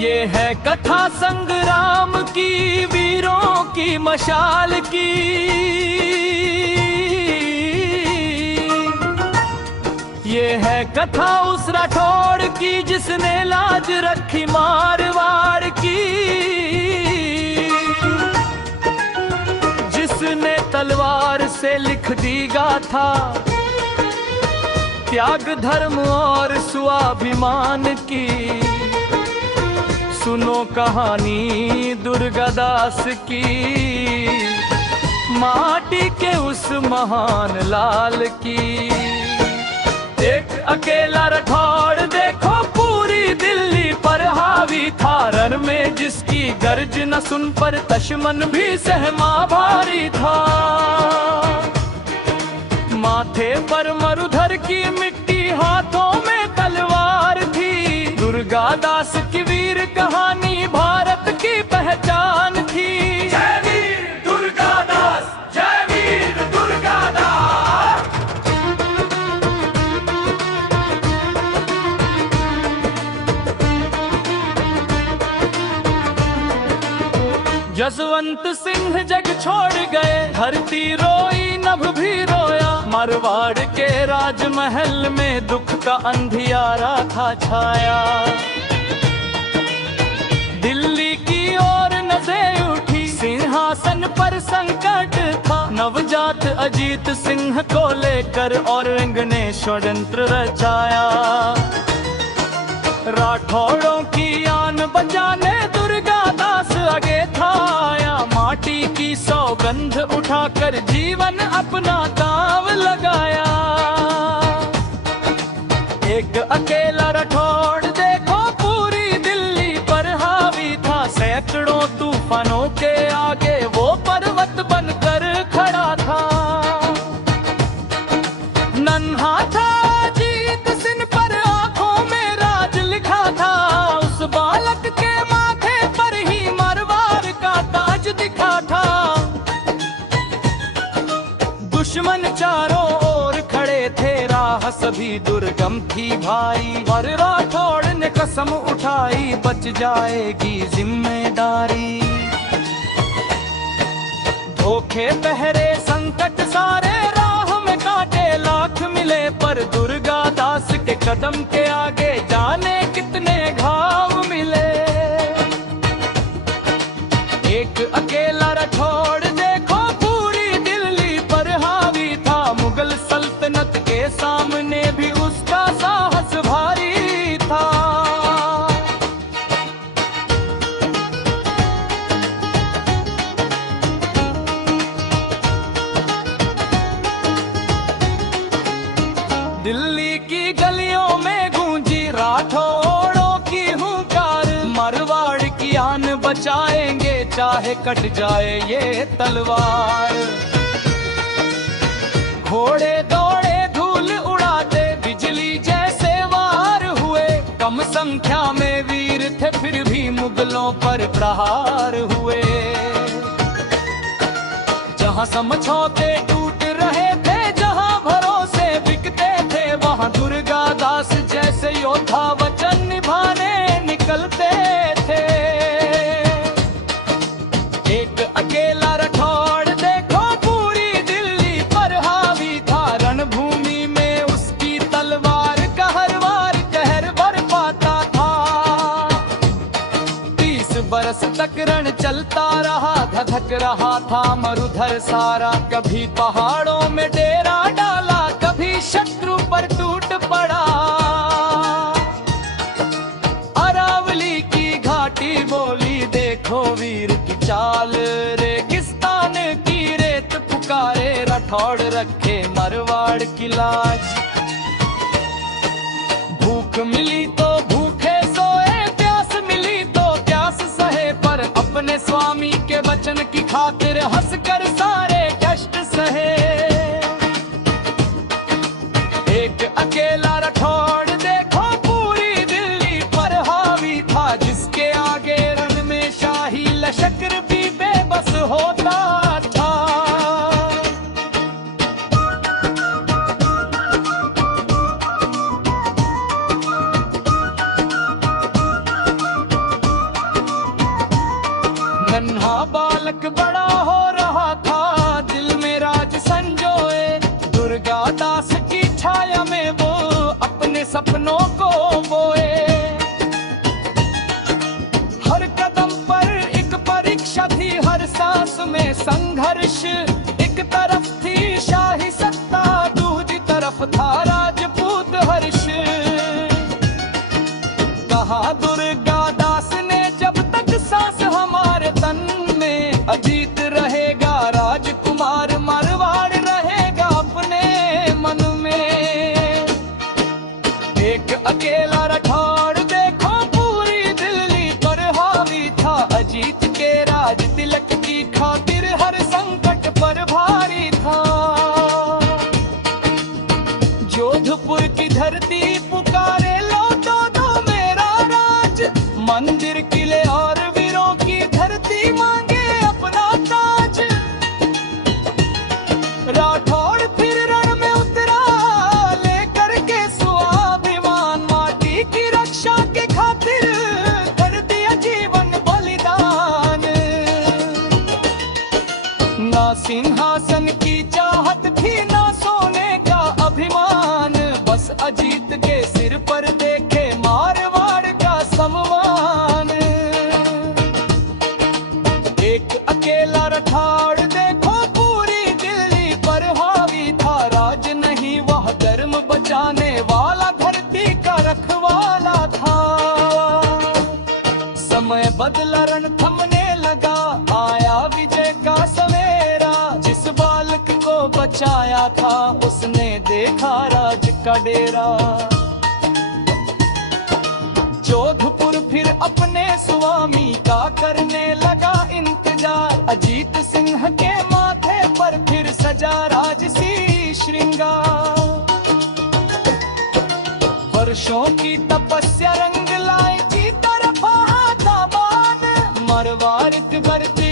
ये है कथा संग्राम की, वीरों की मशाल की। ये है कथा उस राठौड़ की जिसने लाज रखी मारवाड़ की, जिसने तलवार से लिख दी गाथा त्याग धर्म और स्वाभिमान की। सुनो कहानी दुर्गादास की, माटी के उस महान लाल की। एक अकेला राठौड़ देखो पूरी दिल्ली पर हावी था, रण में जिसकी गर्ज न सुन पर दुश्मन भी सहमा भारी था। माथे पर मरुधर की मिट्टी, हाथों में तलवार थी। दुर्गादास की वीर कहानी भारत की पहचान थी। जय वीर दुर्गादास, जय वीर दुर्गादास। जसवंत सिंह जग छोड़ गए, धरती रोई नभ भी रोया। मारवाड़ के राजमहल में दुख का अंधियारा था छाया। दिल्ली की ओर नजरें उठी, सिंहासन पर संकट था। नवजात अजीत सिंह को लेकर औरंग ने षड्यंत्र रचाया। राठौड़ों की आन बचाने दुर्गादास आगे था आया। माटी की सौगंध उठाकर जीवन अपना दांव लगाया। एक अकेला राठौड़ देखो पूरी दिल्ली पर हावी था। सैकड़ों तूफानों के आगे वो पर्वत बनकर खड़ा था। नन्हा था अजीत सिंह पर आंखों में राज लिखा था। उस बालक के माथे पर ही मारवाड़ का ताज दिखा था। दुश्मन चारों ओर खड़े थे, राह सभी दुर्गम थी भाई। पर राठौड़ ने कसम उठाई, बच जाएगी जिम्मेदारी। धोखे पहरे संकट सारे, राह में कांटे लाख मिले। पर दुर्गादास के कदम के आगे जाने कितने घाव मिले। एक अकेला राठौड़ देखो पूरी दिल्ली पर हावी था। मुगल सल्तनत के सामने भी उसका साहस भारी था। दिल्ली की गलियों में गूंजी राठौड़ों की हुंकार। मारवाड़ की आन बचाएंगे चाहे कट जाए ये तलवार। घोड़े दौड़े धूल उड़ाते, बिजली जैसे वार हुए। कम संख्या में वीर थे फिर भी मुगलों पर प्रहार हुए। जहां समझौते टूट रहे थे, जहां भरोसे बिकते थे, वहां दुर्गादास जैसे योद्धा वचन निभाने निकलते थे। एक अकेला राठौड़ देखो पूरी दिल्ली पर हावी था। रणभूमि में उसकी तलवार का हर वार कहर बरपाता था। 30 बरस तक रण चलता रहा, धधक रहा था मरुधर सारा। कभी पहाड़ों में डेरा डाला, कभी शत्रु पर टूट पड़ा। अरावली की घाटी बोली देखो वीर की चाल। रेगिस्तान की रेत पुकारे, राठौड़ रखे मारवाड़ की लाज। भूख मिली तो भूखे सोए, प्यास मिली तो प्यास सहे। पर अपने स्वामी के वचन की खातिर हंसकर सारे कष्ट सहे। एक अकेला राठौड़ देखो पूरी दिल्ली पर हावी था। जिसके आगे रण में शाही लश्कर भी बेबस होता था। की छाया में वो अपने सपनों को बोए। हर कदम पर एक परीक्षा थी, हर सांस में संघर्ष। एक तरफ थी शाही सत्ता, दूसरी तरफ था राजपूत हर्ष। कहा दुर्गा दास ने, जब तक सांस हमारे तन में, अजीत रहेगा राजकुमार, मारवाड़ रहेगा अपने मन में। एक अकेला राठौड़ देखो पूरी दिल्ली पर हावी था, अजीत के राज तिलक की खातिर हर संकट पर भारी था। जोधपुर की धरती पुकारे, लौटो दो मेरा राज। मंदिर किले और वीरों की धरती मांगे अपना ताज। राठौड़ फिर रण में उतरा, लेकर के स्वाभिमान, माटी की रक्षा के खातिर कर दिया जीवन बलिदान। ना सिंहासन की चाहत थी, ना सोने का अभिमान, बस अजीत के सिर पर देखे मारवाड़ का सम्मान। एक अकेला राठौड़ देखो पूरी दिल्ली पर हावी था, राज नहीं वह धर्म बचाने वाला, धरती का रखवाला था। समय बदला, रण थमने लगा, आया विजय का सवेरा। जिस बालक को बचाया था, उसने देखा राज का डेरा। जोधपुर फिर अपने स्वामी का करने लगा इंतजार, अजीत सिंह के माथे पर फिर सजा राजसी श्रृंगार। वर्षों की तपस्या रंग लाई, जी तरफ दामान, मरवाड़ बढ़ती